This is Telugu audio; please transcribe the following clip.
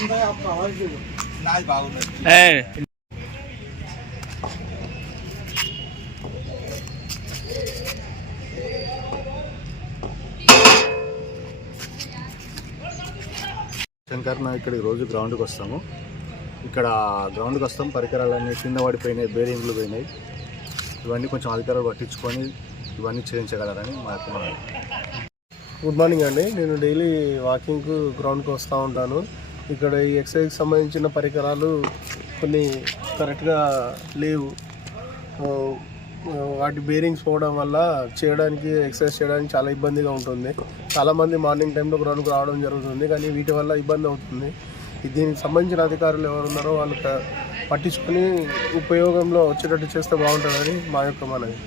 శంకర్ నా ఇక్కడికి రోజు గ్రౌండ్కి వస్తాము. ఇక్కడ గ్రౌండ్కి వస్తాం, పరికరాలన్నీ కింద పడిపోయినాయి, బేరింగ్లు పోయినాయి. ఇవన్నీ కొంచెం అధికారులు పట్టించుకొని ఇవన్నీ చేయించగలరని మా యొక్క మనవి. గుడ్ మార్నింగ్ అండి. నేను డైలీ వాకింగ్కు గ్రౌండ్కి వస్తూ ఉంటాను. ఇక్కడ ఈ ఎక్సర్సైజ్కి సంబంధించిన పరికరాలు కొన్ని కరెక్ట్గా లేవు. వాటి బేరింగ్స్ పోవడం వల్ల ఎక్సర్సైజ్ చేయడానికి చాలా ఇబ్బందిగా ఉంటుంది. చాలామంది మార్నింగ్ టైంలో గ్రౌండ్కి రావడం జరుగుతుంది, కానీ వీటి వల్ల ఇబ్బంది అవుతుంది. దీనికి సంబంధించిన అధికారులు ఎవరున్నారో వాళ్ళు పట్టించుకొని ఉపయోగంలో వచ్చేటట్టు చేస్తే బాగుంటుందని మా యొక్క మనవి.